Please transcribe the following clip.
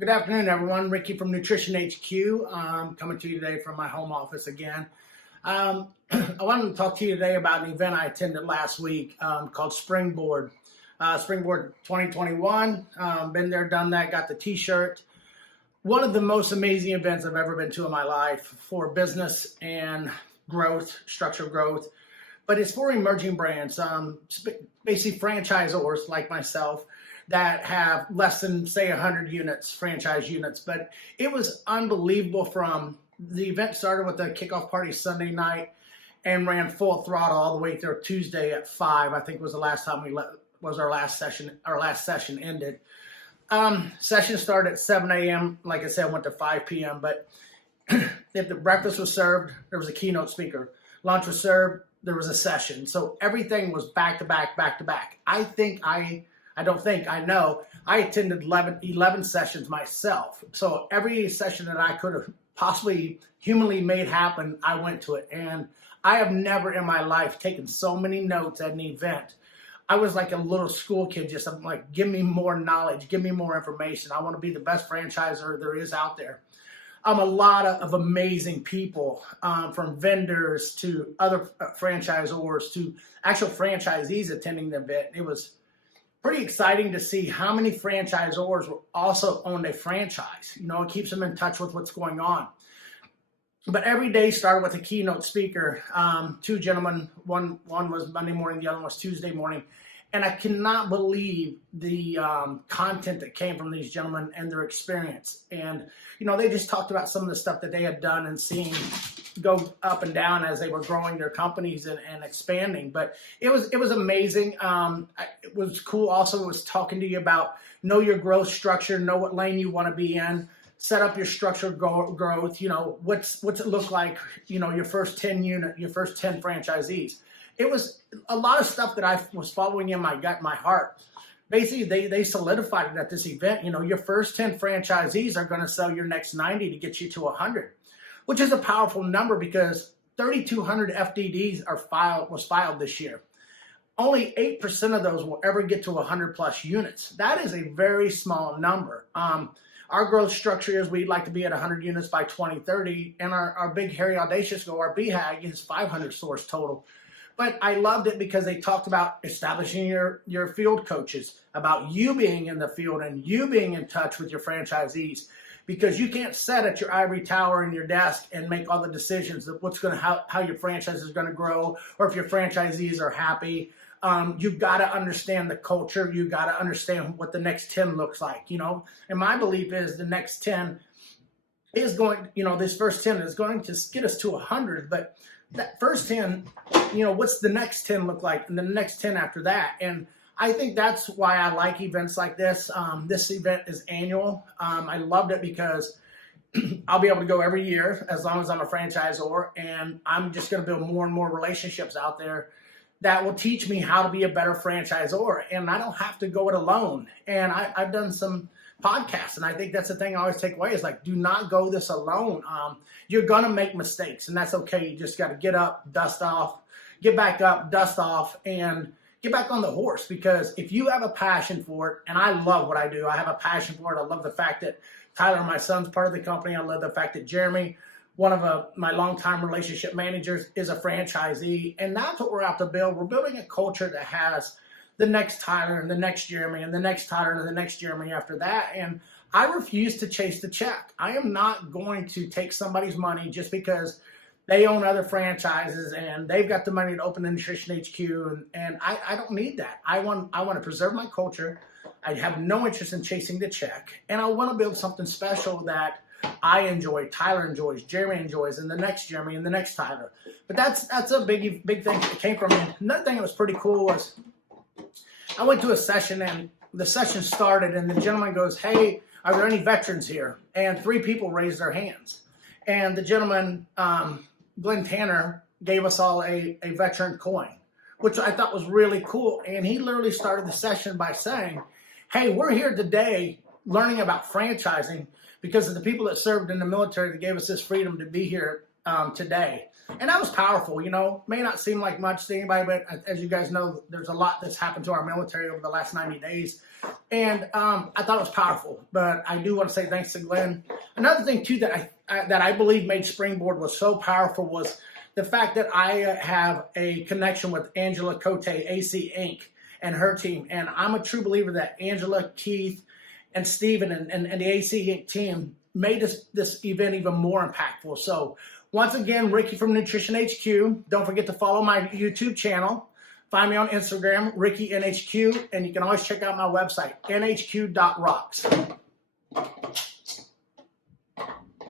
Good afternoon, everyone. Ricky from Nutrition HQ, coming to you today from my home office again. I wanted to talk to you today about an event I attended last week called Springboard. Springboard 2021. Been there, done that, got the t-shirt. One of the most amazing events I've ever been to in my life for business and growth, structural growth. But it's for emerging brands, basically franchisors like myself, that have less than, say, 100 units, franchise units. But it was unbelievable. From the event started with the kickoff party Sunday night and ran full throttle all the way through Tuesday at 5. I think was the last time our last session ended. Session started at 7 a.m. Like I said, went to 5 p.m. But if the breakfast was served, there was a keynote speaker. Lunch was served, there was a session. So everything was back to back, back to back. I know I attended 11 sessions myself. So every session that I could have possibly humanly made happen, I went to it. And I have never in my life taken so many notes at an event. I was like a little school kid, I'm like, give me more knowledge, give me more information. I want to be the best franchisor there is out there. A lot of amazing people, from vendors to other franchisors to actual franchisees attending the event. It was pretty exciting to see how many franchisors also owned a franchise. You know, it keeps them in touch with what's going on. But every day started with a keynote speaker. Two gentlemen, one was Monday morning, the other one was Tuesday morning. And I cannot believe the content that came from these gentlemen and their experience. And, you know, they just talked about some of the stuff that they had done and seen go up and down as they were growing their companies and expanding. But it was amazing. It was cool. Also, it was talking to you about know your growth structure, know what lane you want to be in, set up your structural growth. You know, what's it look like, you know, your first 10 franchisees. It was a lot of stuff that I was following in my gut, my heart. Basically, they solidified it at this event. You know, your first 10 franchisees are going to sell your next 90 to get you to 100, which is a powerful number because 3,200 FDDs was filed this year. Only 8% of those will ever get to 100 plus units. That is a very small number. Our growth structure is we'd like to be at 100 units by 2030, and our big, hairy, audacious goal, our BHAG, is 500 stores total. But I loved it because they talked about establishing your field coaches, about you being in the field and you being in touch with your franchisees, because you can't sit at your ivory tower in your desk and make all the decisions of how your franchise is going to grow, or if your franchisees are happy. You've got to understand the culture. You've got to understand what the next 10 looks like, you know. And my belief is the next 10 is going, you know, this first 10 is going to get us to 100, but that first 10, you know, what's the next 10 look like, and the next 10 after that. And I think that's why I like events like this. This event is annual. I loved it because I'll be able to go every year as long as I'm a franchisor, and I'm just going to build more and more relationships out there that will teach me how to be a better franchisor. And I don't have to go it alone. And I've done some podcasts, and I think that's the thing I always take away is like, do not go this alone. You're going to make mistakes, and that's okay. You just got to get up, dust off, get back up, dust off, and get back on the horse. Because if you have a passion for it, and I love what I do, I have a passion for it. I love the fact that Tyler, my son's part of the company. I love the fact that Jeremy, one of my longtime relationship managers, is a franchisee. And that's what we're out to build. We're building a culture that has the next Tyler and the next Jeremy and the next Tyler and the next Jeremy after that. And I refuse to chase the check. I am not going to take somebody's money just because they own other franchises and they've got the money to open the Nutrition HQ. And I don't need that. I want to preserve my culture. I have no interest in chasing the check. And I want to build something special that I enjoy, Tyler enjoys, Jeremy enjoys, and the next Jeremy and the next Tyler. But that's a big thing that came from me. Another thing that was pretty cool was I went to a session, and the session started, and the gentleman goes, "Hey, are there any veterans here?" And 3 people raised their hands. And the gentleman, Glenn Tanner, gave us all a veteran coin, which I thought was really cool. And he literally started the session by saying, "Hey, we're here today learning about franchising because of the people that served in the military that gave us this freedom to be here today. And that was powerful. You know, may not seem like much to anybody, but as you guys know, there's a lot that's happened to our military over the last 90 days. And I thought it was powerful. But I do want to say thanks to Glenn. Another thing, too, that I believe made Springboard was so powerful was the fact that I have a connection with Angela Cote, AC Inc., and her team. And I'm a true believer that Angela, Keith, and Steven and the AC Inc. team made this event even more impactful. So once again, Ricky from Nutrition HQ. Don't forget to follow my YouTube channel. Find me on Instagram, Ricky NHQ, and you can always check out my website, nhq.rocks.